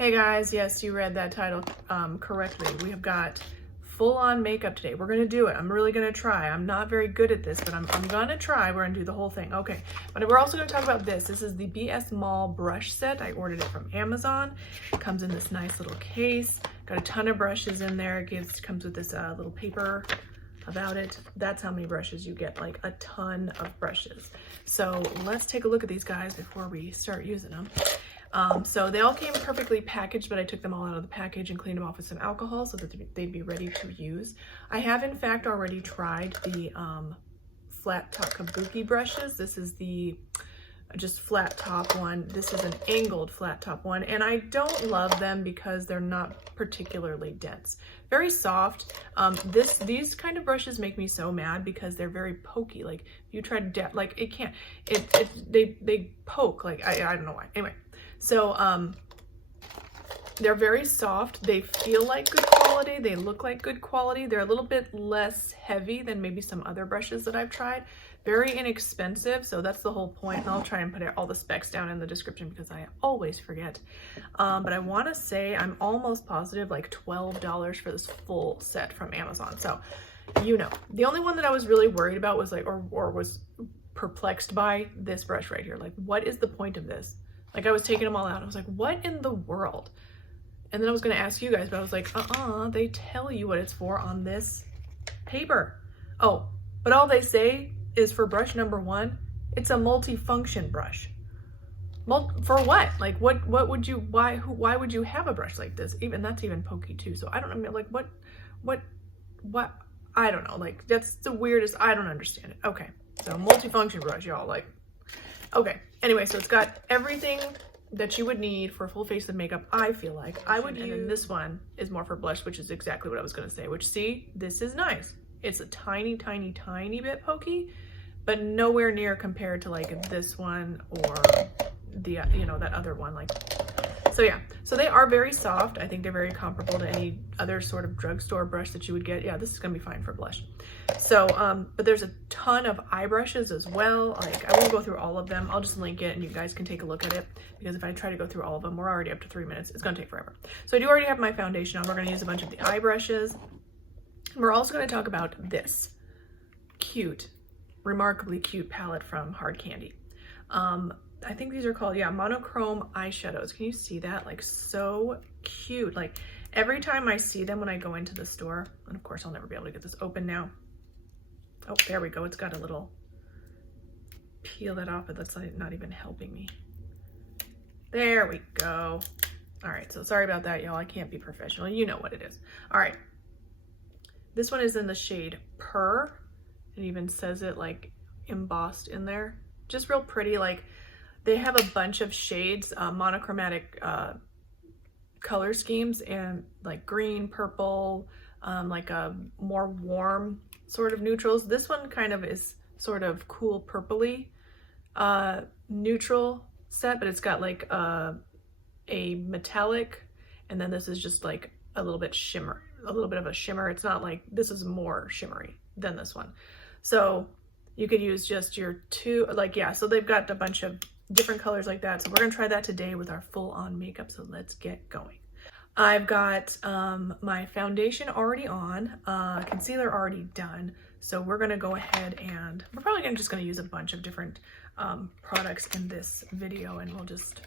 Hey guys, yes, you read that title correctly. We have got full-on makeup today. We're gonna do it. I'm really gonna try. I'm not very good at this, but I'm gonna try. We're gonna do the whole thing. Okay, but we're also gonna talk about this. This is the BS Mall brush set. I ordered it from Amazon. It comes in this nice little case. Got a ton of brushes in there. It comes with this little paper about it. That's how many brushes you get, like a ton of brushes. So let's take a look at these guys before we start using them. So they all came perfectly packaged, but I took them all out of the package and cleaned them off with some alcohol so that they'd be ready to use. I have in fact already tried the flat top kabuki brushes. This is the just flat top one. This is an angled flat top one, and I don't love them because they're not particularly dense. Very soft. These kind of brushes make me so mad because they're very pokey. Like if you try to like it can't. They poke. Like I don't know why. Anyway. So they're very soft. They feel like good quality. They look like good quality. They're a little bit less heavy than maybe some other brushes that I've tried. Very inexpensive, so that's the whole point. And I'll try and put all the specs down in the description because I always forget. But I want to say I'm almost positive like $12 for this full set from Amazon. So, you know, the only one that I was really worried about was like, or was perplexed by this brush right here. Like, what is the point of this? Like I was taking them all out. I was like, what in the world? And then I was going to ask you guys, but I was like, they tell you what it's for on this paper. Oh, but all they say is for brush number 1, it's a multi-function brush. For what? Like what would you, why would you have a brush like this? Even that's even pokey too. So I don't know, like what, I don't know. Like that's the weirdest, I don't understand it. Okay. So multi-function brush, y'all, like, okay. Anyway, so it's got everything that you would need for a full face of makeup. I feel like I would use. And then this one is more for blush, which is exactly what I was going to say, which see, this is nice. It's a tiny, tiny, tiny bit pokey, but nowhere near compared to like this one or the, you know, that other one. Like, so yeah, so they are very soft. I think they're very comparable to any other sort of drugstore brush that you would get. Yeah, this is gonna be fine for blush. So, but there's a ton of eye brushes as well. Like I won't go through all of them. I'll just link it and you guys can take a look at it, because if I try to go through all of them, we're already up to 3 minutes. It's gonna take forever. So I do already have my foundation on. We're gonna use a bunch of the eye brushes. We're also gonna talk about this cute, remarkably cute palette from Hard Candy. I think these are called, yeah, monochrome eyeshadows. Can you see that? Like so cute. Like every time I see them when I go into the store, and of course I'll never be able to get this open now. Oh, there we go. It's got a little, peel that off, but that's not even helping me. There we go. All right, so sorry about that, y'all. I can't be professional. You know what it is. All right. This one is in the shade Purr. It even says it like embossed in there. Just real pretty. Like they have a bunch of shades, monochromatic color schemes, and like green, purple, like a more warm sort of neutrals. This one kind of is sort of cool purpley neutral set, but it's got like a metallic, and then this is just like a little bit shimmer, a little bit of a shimmer. It's not like, this is more shimmery than this one. So you could use just your two, like, yeah, so they've got a bunch of different colors like that. So we're gonna try that today with our full-on makeup. So let's get going. I've got my foundation already on, concealer already done. So we're gonna go ahead and we're probably just gonna use a bunch of different products in this video, and we'll just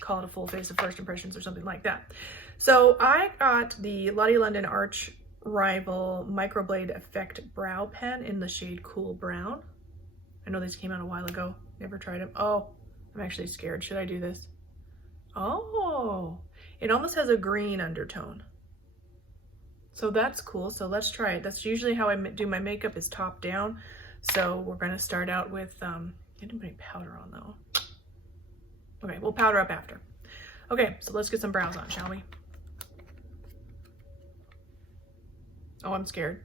call it a full face of first impressions or something like that. So I got the Lottie London Arch Rival Microblade Effect Brow Pen in the shade Cool Brown. I know these came out a while ago. Never tried them. Oh, I'm actually scared. Should I do this? Oh, it almost has a green undertone. So that's cool. So let's try it. That's usually how I do my makeup, is top down. So we're gonna start out with, I didn't put any powder on though. Okay, we'll powder up after. Okay, so let's get some brows on, shall we? Oh, I'm scared.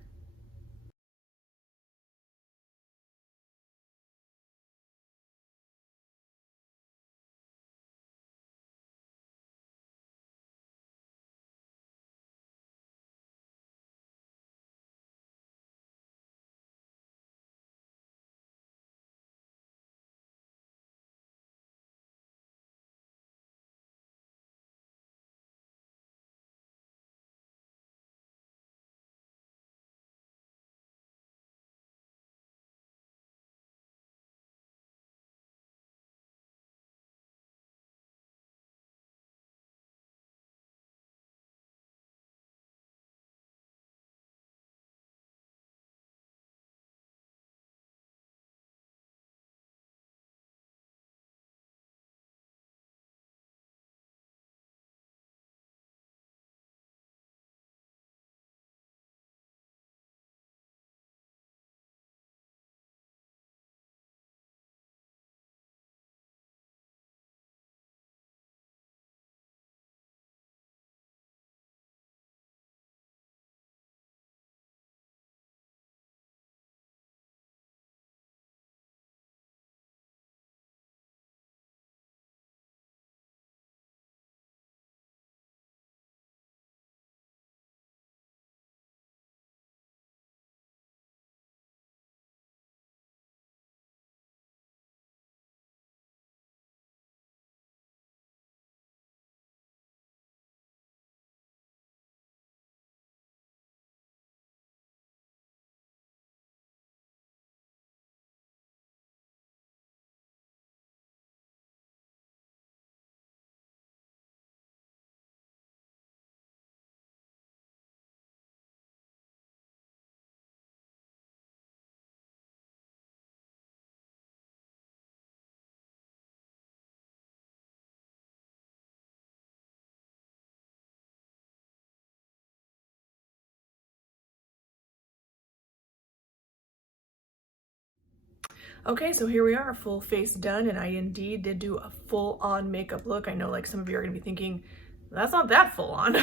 Okay, so here we are, full face done, and I indeed did do a full-on makeup look. I know like some of you are gonna be thinking, that's not that full on.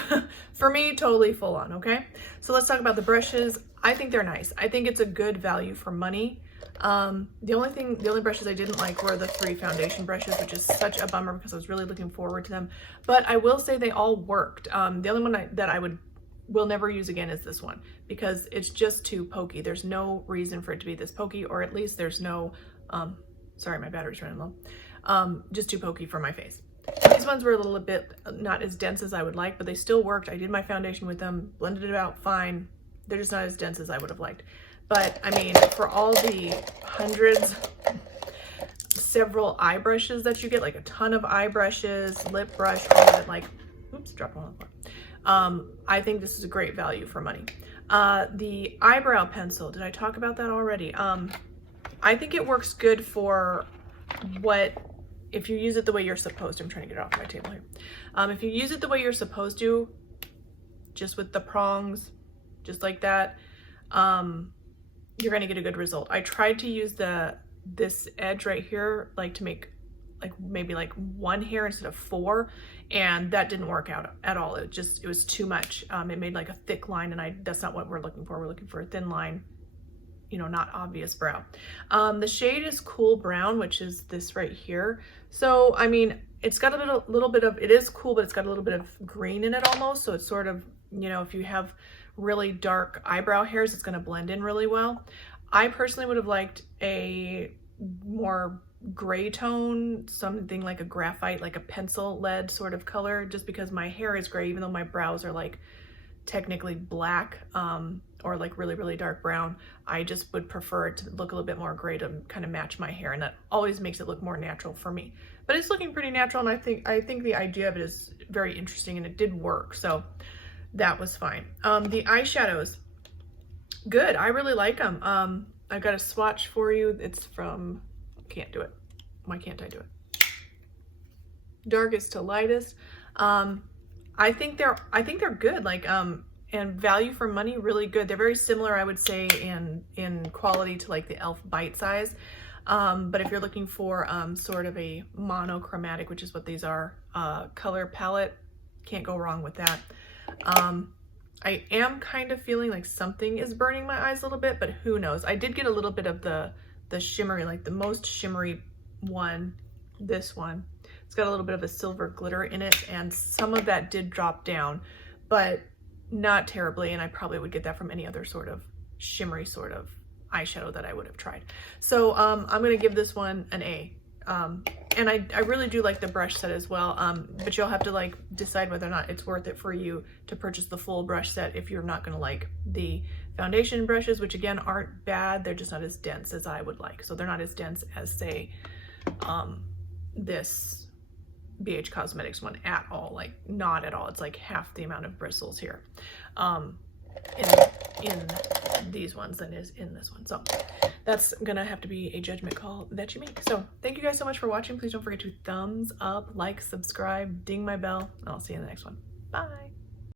For me, totally full on, okay? So let's talk about the brushes. I think they're nice. I think it's a good value for money. The only brushes I didn't like were the 3 foundation brushes, which is such a bummer because I was really looking forward to them. But I will say they all worked. The only one that I will never use again is this one because it's just too pokey. There's no reason for it to be this pokey, or at least there's no, sorry, my battery's running low. Just too pokey for my face. These ones were a little bit not as dense as I would like, but they still worked. I did my foundation with them, blended it out fine. They're just not as dense as I would have liked. But I mean, for all the hundreds, several eye brushes that you get, like a ton of eye brushes, lip brush, all of it, like, oops, dropped one on the floor. I think this is a great value for money. The eyebrow pencil, did I talk about that already? I think it works good for if you use it the way you're supposed to. I'm trying to get it off my table here. If you use it the way you're supposed to, just with the prongs, just like that, you're gonna get a good result. I tried to use this edge right here, like to make maybe 1 hair instead of 4, and that didn't work out at all. It was too much. It made like a thick line, and that's not what we're looking for. We're looking for a thin line, you know, not obvious brow. The shade is Cool Brown, which is this right here. So I mean, it's got a little bit of, it is cool, but it's got a little bit of green in it almost. So it's sort of, you know, if you have really dark eyebrow hairs, it's going to blend in really well. I personally would have liked a more gray tone, something like a graphite, like a pencil lead sort of color, just because my hair is gray, even though my brows are like technically black, or like really, really dark brown. I just would prefer it to look a little bit more gray to kind of match my hair, and that always makes it look more natural for me. But it's looking pretty natural, and I think the idea of it is very interesting, and it did work. So that was fine. The eyeshadows, good. I really like them. I've got a swatch for you. It's from, can't do it. Why can't I do it? Darkest to lightest. I think they're good. Like, and value for money, really good. They're very similar, I would say, in quality to like the e.l.f. Bite Size. But if you're looking for sort of a monochromatic, which is what these are, color palette, can't go wrong with that. I am kind of feeling like something is burning my eyes a little bit, but who knows? I did get a little bit of the shimmery, like the most shimmery one, this one. It's got a little bit of a silver glitter in it, and some of that did drop down, but not terribly, and I probably would get that from any other sort of shimmery sort of eyeshadow that I would have tried. So I'm gonna give this one an A. And I really do like the brush set as well, but you'll have to like decide whether or not it's worth it for you to purchase the full brush set if you're not gonna like the foundation brushes, which again aren't bad, they're just not as dense as I would like. So they're not as dense as, say, this BH Cosmetics one at all, like not at all. It's like half the amount of bristles here in these ones than is in this one. So that's gonna have to be a judgment call that you make. So thank you guys so much for watching. Please don't forget to thumbs up, like, subscribe, ding my bell, and I'll see you in the next one. Bye.